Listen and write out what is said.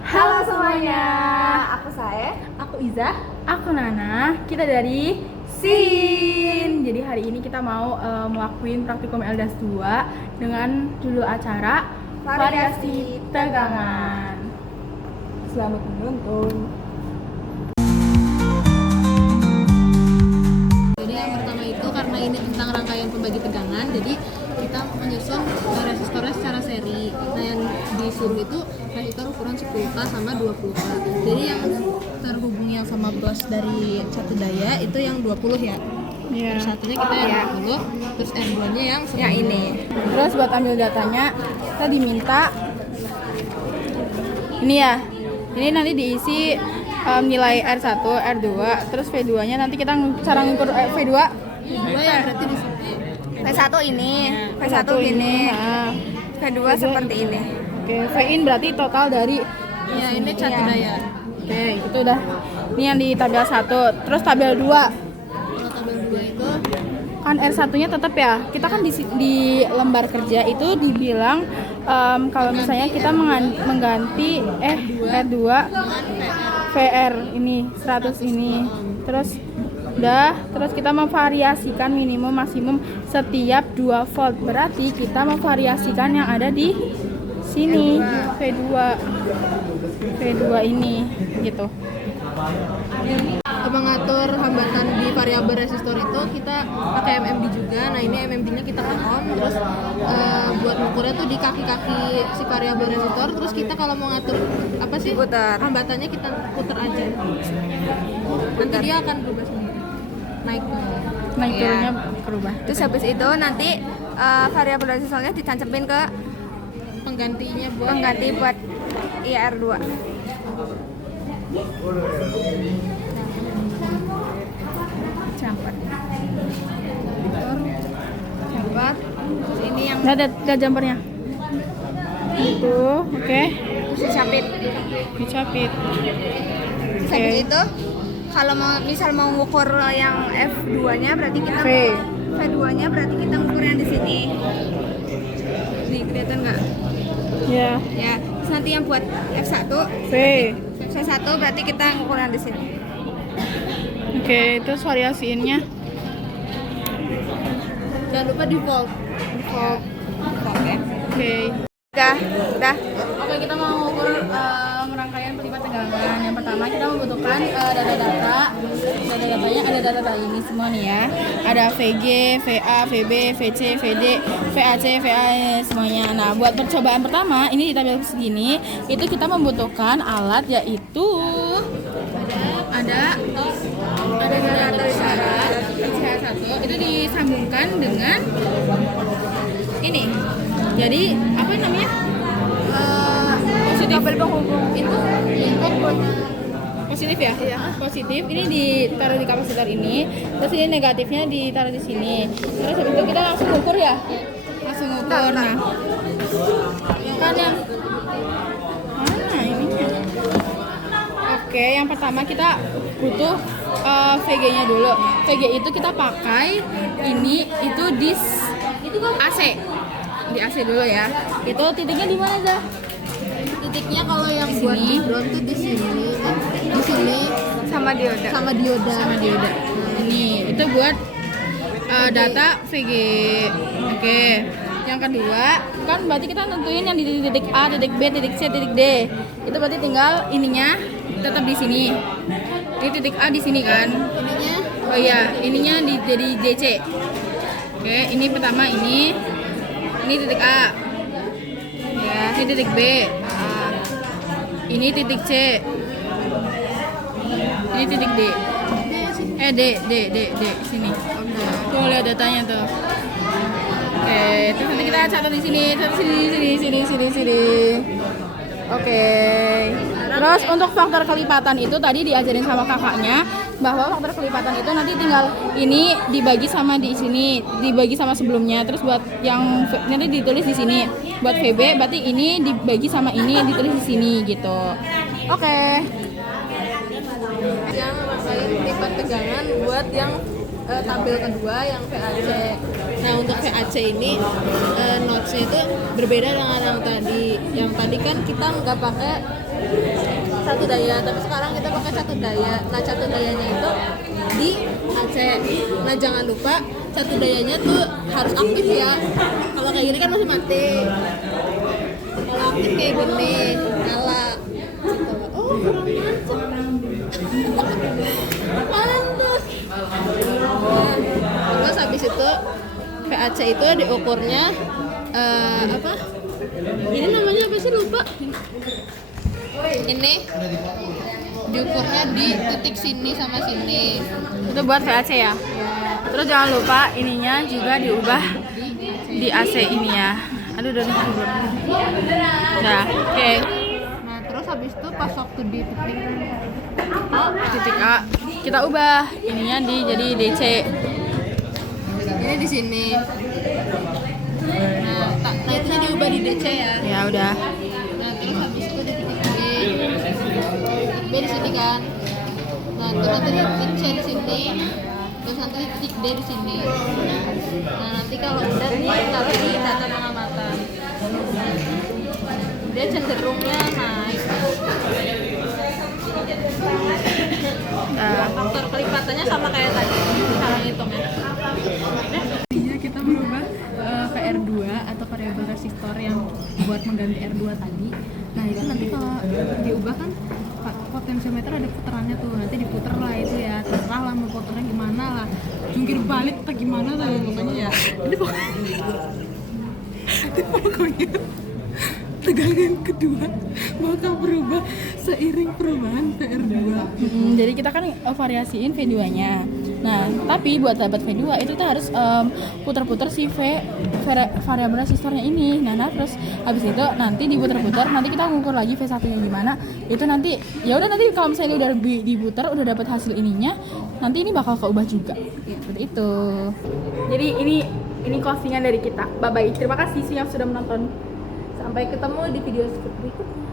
Halo semuanya, aku Sae, Aku Iza, aku Nana, kita dari SIN. Jadi hari ini kita mau ngelakuin praktikum LDAS 2 dengan judul acara Variasi Tegangan. Selamat menonton. Jadi yang pertama itu karena ini tentang rangkaian pembagi tegangan, jadi kita menyusun resistornya secara seri. Nah yang disuruh itu resistor ukuran 10K sama 20K. Jadi yang terhubung yang sama plus dari satu daya itu yang 20 ya. Iya. Terus satunya kita yang 20, terus R2 nya yang 10. yang ini. Terus buat ambil datanya, kita diminta ini ya. Ini nanti diisi nilai R1, R2, terus V2 nya nanti kita cara ngukur V2 yang berarti di sini. V1 ini, V1 gini, Nah, V2 seperti ini. oke, V-in berarti total dari Ya ini satu daya. oke, itu udah. Ini yang di tabel 1. Terus tabel 2. Kalau tabel 2 itu Kan R1-nya tetap ya. Kita kan di lembar kerja itu dibilang kalau misalnya kita mengganti R2 VR ini 100 ini. Terus terus kita memvariasikan minimum maksimum setiap 2 volt. Berarti kita memvariasikan yang ada di sini V2 ini gitu. mengatur hambatan di variabel resistor itu kita pakai MMD juga. Nah ini MMD-nya kita ke ohm, terus buat ngukurnya tuh di kaki-kaki si variabel resistor. Terus kita kalau mau ngatur apa sih Putar. hambatannya kita putar aja. Nanti dia akan berubah sendiri, naik turun. Naik Iya. turunnya berubah. Terus habis itu nanti variabel resistornya ditancepin ke Penggantinya buat pengganti buat IR2. Camper. Jumper. Terus ini yang Ada jumpernya. Itu, oke. terus dicapit. Dicapit. Terus habis itu kalau misal mau ngukur yang F2-nya berarti kita V. V2-nya berarti kita ngukur yang di sini. Nih, kelihatan nggak? Ya, Ya, terus nanti yang buat F1 V. V1 berarti kita ngukur yang di sini. Oke, terus variasiinnya. jangan lupa di volt. Oke. Oke. Udah. Oke, kita mau ukur rangkaian pelipat tegangan. Yang pertama kita membutuhkan data-data. Data-datanya ada data ini semua nih ya. Ada VG, VA, VB, VC, VD, VAC, VAE semuanya. Nah, buat percobaan pertama ini di tabel segini, itu kita membutuhkan alat yaitu ada generator isyarat CH1 itu disambungkan dengan ini. Jadi apa namanya? Positif. Kabel penghubung. Itu input positif ya? Iya. Positif ini ditaruh di kapasitor ini, terus ini negatifnya ditaruh di sini. Terus habis itu kita langsung ukur ya? Langsung ukur. Nah, kan yang mana ininya? Oke, yang pertama kita butuh VG-nya dulu. VG itu kita pakai ini itu di AC. Di AC dulu ya. Itu titiknya di mana, Zah? Titiknya kalau yang Di buat sini. di ground tuh di sini Sama dioda. sama dioda. Sama dioda. Ini itu buat data VG. Oke. Yang kedua, kan berarti kita nentuin yang di titik A, titik B, titik C, titik D. Itu berarti tinggal ininya tetap di sini. Ini titik A di sini kan? Ininya Oh iya, ininya jadi DC. Oke, ini pertama ini titik A. Ya, ini titik B. A. Ini titik C. Ini titik D. D sini. Tuh lihat datanya tuh. Oke, terus nanti kita catat di sini, sini. Oke. Terus untuk faktor kelipatan itu tadi diajarin sama kakaknya bahwa faktor kelipatan itu nanti tinggal ini dibagi sama di sini, dibagi sama sebelumnya. Terus buat yang nanti ditulis di sini. Buat VB berarti ini dibagi sama ini ditulis di sini gitu. Oke. yang rangkaian pelipat tegangan buat yang tabel kedua yang VAC. Nah untuk VAC ini notesnya itu berbeda dengan yang tadi. Yang tadi kan kita nggak pakai satu daya, tapi sekarang kita pakai satu daya. Nah satu dayanya itu di AC. Nah jangan lupa satu dayanya tuh harus aktif ya. Kalau kayak gini kan masih mati. Kalau aktif kayak gini nyala. Gitu. Oh kurang pantas. Nah, terus habis itu VAC itu diukurnya apa? Ini namanya apa sih lupa? Ini diukurnya di titik sini sama sini. Itu buat VAC ya. Terus jangan lupa ininya juga diubah di AC ini ya. Aduh udah kabur. Nah, oke. Nah terus habis itu pas waktu di Titik A kita ubah ininya jadi DC. ini di sini. Nah itu diubah di DC ya. Ya udah. Nah terus habis itu di titik B. B di sini kan. Nah terus nanti di titik C di sini. Terus nanti di titik D di sini. Nah nanti kalau udah ditaruh di data pengamatan. Dia cenderungnya naik. Faktor kelipatannya sama kayak tadi. Cara ngitungnya. Iya, kita merubah VR2 atau variable resistor yang buat mengganti R2 tadi. Nah itu nanti kalau diubah kan potensiometer ada putarannya tuh, nanti diputer lah itu ya, terserah lah mau puternya gimana lah, jungkir balik atau gimana tuh pokoknya ya. Jadi pokoknya tegangan kedua bakal berubah seiring perubahan VR2. Jadi kita kan variasiin V2-nya. Nah, tapi buat dapat V2 itu kita harus putar-putar si variabel resistornya ini. Nah, terus habis itu nanti diputar-putar, nanti kita ngukur lagi V1-nya gimana. Itu nanti ya udah, nanti kalau misalnya udah diputar udah dapat hasil ininya, nanti ini bakal keubah juga. Ya, seperti itu. Jadi ini closingan dari kita. Bye bye. Terima kasih yang sudah menonton. Sampai ketemu di video berikutnya.